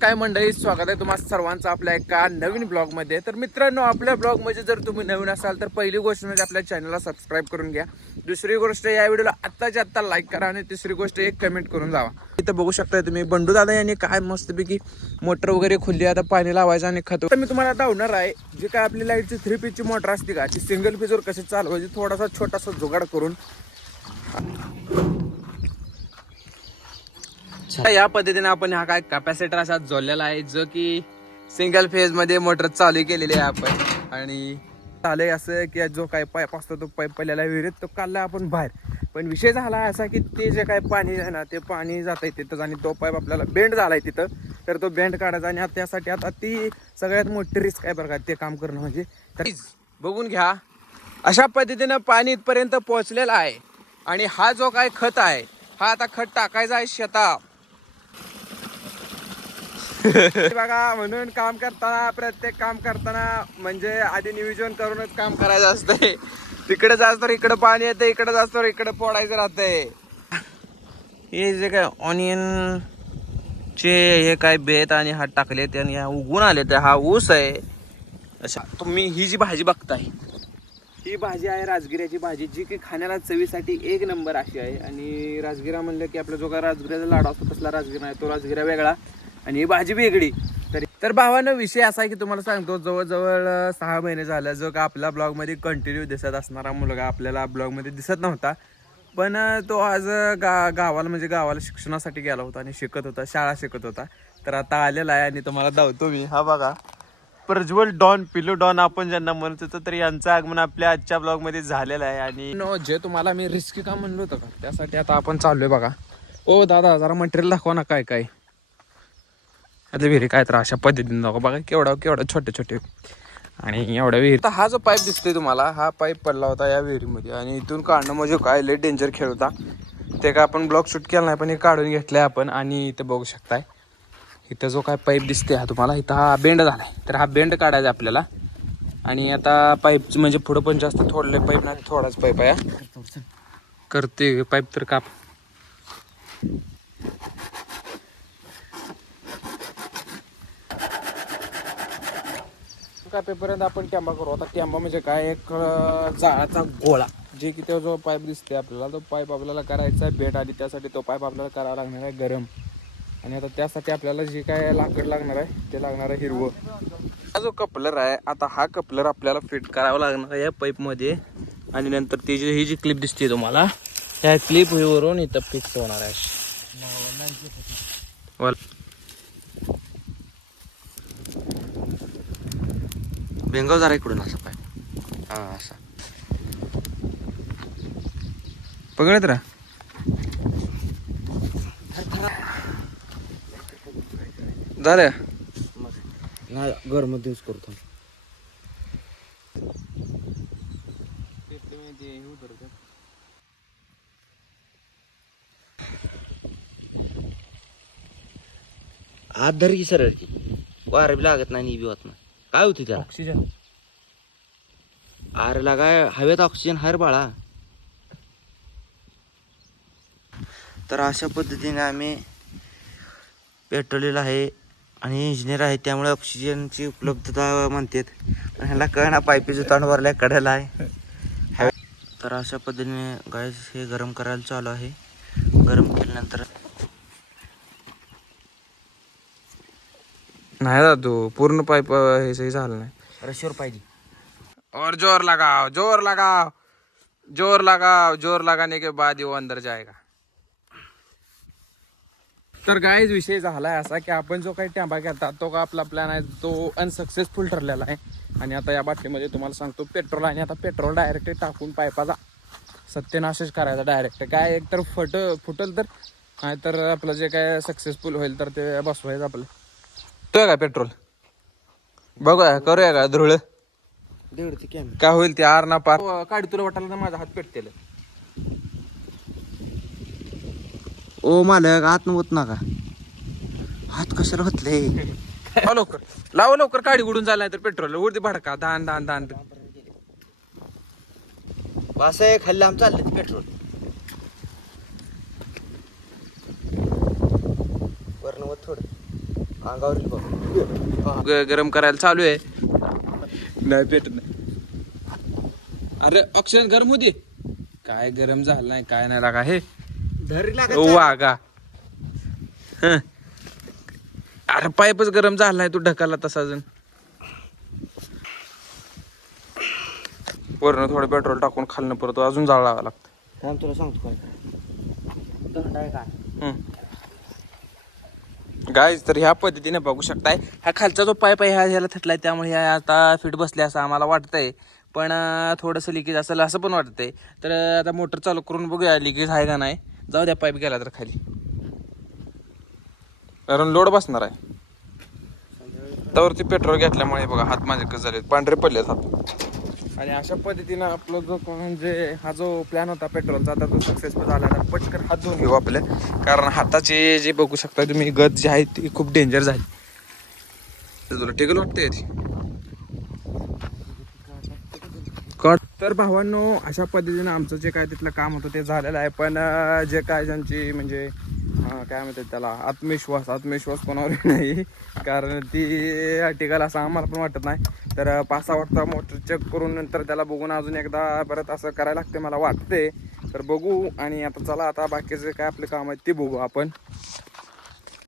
काय मंडळी, स्वागत आहे तुम्हा सर्वांचं आपल्या एका नवीन ब्लॉग मध्ये. तर मित्रांनो, आपल्या ब्लॉग मध्ये जर तुम्ही नवीन असाल तर पहिली गोष्ट म्हणजे आपल्या चॅनलला सबस्क्राईब करून घ्या. दुसरी गोष्ट, या व्हिडिओला आत्ताच्या आत्ता लाईक करा आणि तिसरी गोष्ट एक कमेंट करून जावा. इथं बघू शकता तुम्ही बंडू दादा यांनी काय मस्तपैकी मोटर वगैरे खोलली, आता पाणी लावायचं आणि खत. तर मी तुम्हाला दावणार आहे जे काय आपली लाईटची 3 पीसची मोटर असते का, ती सिंगल पीसवर कशी चालवायची थोडासा छोटासा जुगाड करून. या पद्धतीने आपण हा काय कॅपॅसिटर असा जोडलेला आहे, जो की सिंगल फेज मध्ये मोटर चालू केलेली आहे आपण. आणि चालू असं की जो काय पाईप असतो तो पाईप पहिल्याला विहिरीत तो काढला आपण बाहेर. पण विषय झाला असा की ते जे काय पाणी आहे ना, ते पाणी जात आहे तिथंच आणि तो पाईप आपल्याला बेंड झालाय तिथं. तर तो बेंड काढायचा आणि त्यासाठी आता ती सगळ्यात मोठी रिस्क आहे बरं का ते काम करणं. म्हणजे बघून घ्या, अशा पद्धतीनं पाणी इथपर्यंत पोहोचलेला आहे. आणि हा जो काय खत आहे, हा आता खत टाकायचा आहे शेतात. बघा, म्हणून काम करताना, प्रत्येक काम करताना म्हणजे आधी नियोजन करूनच काम करायचं असतंय. तिकडे जास्त तर इकडे पाणी येतं, इकडे जास्त तर इकडे पोडायचं राहतंय. हे जे काय ऑनियन चे हे काय बेत आणि हात टाकले ते आणि उगून आले, तर हा ऊस आहे. अशा तुम्ही ही जी भाजी बघताय, ही भाजी आहे राजगिऱ्याची भाजी, जी की खाण्याला चवीसाठी एक नंबर अशी आहे. आणि राजगिरा म्हणलं की आपला जो काय राजगिऱ्याचा लाडू असतो तसला राजगिरा आहे, तो राजगिरा वेगळा आणि ही भाजी वेगळी. तर भावानं विषय असा आहे की तुम्हाला सांगतो, जवळजवळ 6 महिने झालं जो का आपल्या ब्लॉगमध्ये कंटिन्यू दिसत असणारा मुलगा आपल्याला ब्लॉगमध्ये दिसत नव्हता. पण तो आज गावाला म्हणजे गावाला शिक्षणासाठी गेला होता आणि शिकत होता, शाळा शिकत होता. तर आता आलेला आहे आणि तुम्हाला धावतो मी. हा बघा, प्रज्वल डॉन, पिलू डॉन आपण ज्यांना म्हणत होतो, तर यांचं आगमन आपल्या आजच्या ब्लॉग मध्ये झालेलं आहे. आणि जे तुम्हाला मी रिस्की काम म्हणलं होतं का, त्यासाठी आता आपण चाललोय बघा. ओ दादा, जरा मटेरियल दाखवा ना काय काय. आता विहिरी काय तर अशा पद्धतीने दाखवा बघा, केवढा केवढा छोटे छोटे आणि एवढ्या विहीर. आता हा जो पाईप दिसतोय तुम्हाला, हा पाईप पडला होता या विहिरीमध्ये आणि इथून काढणं म्हणजे काय लय डेंजर खेळ होता. ते काय आपण ब्लॉग शूट केला नाही, पण हे काढून घेतलंय आपण. आणि इथं बघू शकताय, इथं जो काय पाईप दिसते हा तुम्हाला, इथं हा बेंड झालाय. तर हा बेंड काढायचा आपल्याला. आणि आता पाईपचं म्हणजे पुढं पण जास्त थोडले पाईप नाही, थोडाच पाईप आहे. करते पाईप तर काप. कापेपर्यंत आपण टॅम्बा करू. आता टॅम्बा म्हणजे काय, एक जाळाचा गोळा, जे की तो जो पाईप दिसते आपल्याला, तो पाईप आपल्याला करायचा आहे बेड. आणि त्यासाठी तो पाईप आपल्याला करावा लागणार आहे गरम. आणि आता त्यासाठी आपल्याला जे काय लाकड लागणार आहे ते लागणार आहे हिरवं. हा जो कपलर आहे, आता हा कपलर आपल्याला फिट करावा लागणार आहे या पाईपमध्ये. आणि नंतर ती ही जी क्लिप दिसते तुम्हाला, त्या क्लिप वरून इथं फिक्स होणार आहे. बेंगाव जरा इकडून असा पाईप, हा असा पकडत राहा. झालं गरम दिवस करतो. हात धर की सरळ, की वार बी लागत नाही, बी होत नाही. काय होती त्याला? ऑक्सिजन. आर लागाय हवेत ऑक्सिजन हार बाळा. तर अशा पद्धतीने आम्ही पेट्रोलिल आहे आणि इंजिनियर आहे, त्यामुळे ऑक्सिजनची उपलब्धता म्हणतात. पण ह्याला कळना, पाईपीचं ताण भरल्या कडेला आहे. तर अशा पद्धतीने गॅस हे गरम करायला चालू आहे. गरम केल्यानंतर नाही जातो पूर्ण पाईप, हे सही झालं नाही. रशीवर पाहिजे. और जोर लगाओ, जोर लगाओ, जोर लगाओ. जोर लगाने के बाद वो अंदर जाएगा. तर गाईज विषय झालाय असा की आपण जो काही टॅम्बा घेता, तो का आपला प्लॅन आहे तो अनसक्सेसफुल ठरलेला आहे. आणि आता या बाटलीमध्ये तुम्हाला सांगतो पेट्रोल. आणि आता पेट्रोल डायरेक्ट टाकून पाईपाचा सत्यानाशच करायचा डायरेक्ट. काय एक तर फुटल तर, नाही तर आपलं जे काय सक्सेसफुल होईल तर ते बसवायचं आपलं. तो काय पेट्रोल बघूया, करूया का धुळ काय होईल ते. आर ना पार काढ, तुला वाटायला ना माझा हात पेटतेल. ओ मालक, आत होत नका, हात कशाला होतले. लवकर लाव, लवकर काढी उडून झाला तर पेट्रोल उडते भडका. दान दान दान. असं आहे, खाल्लं आम चालले पेट्रोल वरण थोडं. अंगावरील बघ. गरम करायला चालू आहे. नाही पेटत नाही. अरे ऑक्सिजन गरम होते. काय गरम झालं नाही काय नाही लागा हे धरी वागा. हं. अरे पाईपच गरम झाला नाही तू ढकलला तसा अजून. वरनं थोडं पेट्रोल टाकून खालनं परत अजून जाळावं लागतं. थांब तुला सांगतो काय दंड आहे का. गाईज तर ह्या पद्धतीने बघू शकताय. हा खालचा जो पाईप आहे ह्याला थटलाय त्यामुळे ह्या आता फिट बसले असं आम्हाला वाटतंय. पण थोडंसं लिकेज असेल असं पण वाटतंय. तर आता मोटर चालू करून बघूया लिकेज आहे का नाही. जाऊ द्या पाईप गेला तर खाली कारण लोड बसणार आहे. त्यावरती पेट्रोल घेतल्यामुळे बघा हात माझे कसं झाले पांढरे पडलेत हात. आणि अशा पद्धतीनं आपलं जो म्हणजे हा जो प्लॅन होता पेट्रोलचा आता तो सक्सेसफुल झाला. तर पटकन हात धुवून घेऊ आपल्या कारण हाताचे जे बघू शकता तुम्ही गत जी आहे ती खूप डेंजर झाली. तुला टिकल वाटते तर भावांनो अशा पद्धतीनं आमचं जे काय तिथलं काम होतं ते झालेलं आहे. पण जे काय ज्यांची म्हणजे काय म्हणतात त्याला आत्मविश्वास कोणावर नाही कारण ती टिकल असं आम्हाला पण वाटत नाही. तर 5-6 वाजता मोटर चेक करून नंतर त्याला बघून अजून एकदा परत असं करायला लागते मला वाटते. तर बघू आणि आता चला आता बाकीचे काय आपले काम आहेत ते बघू आपण.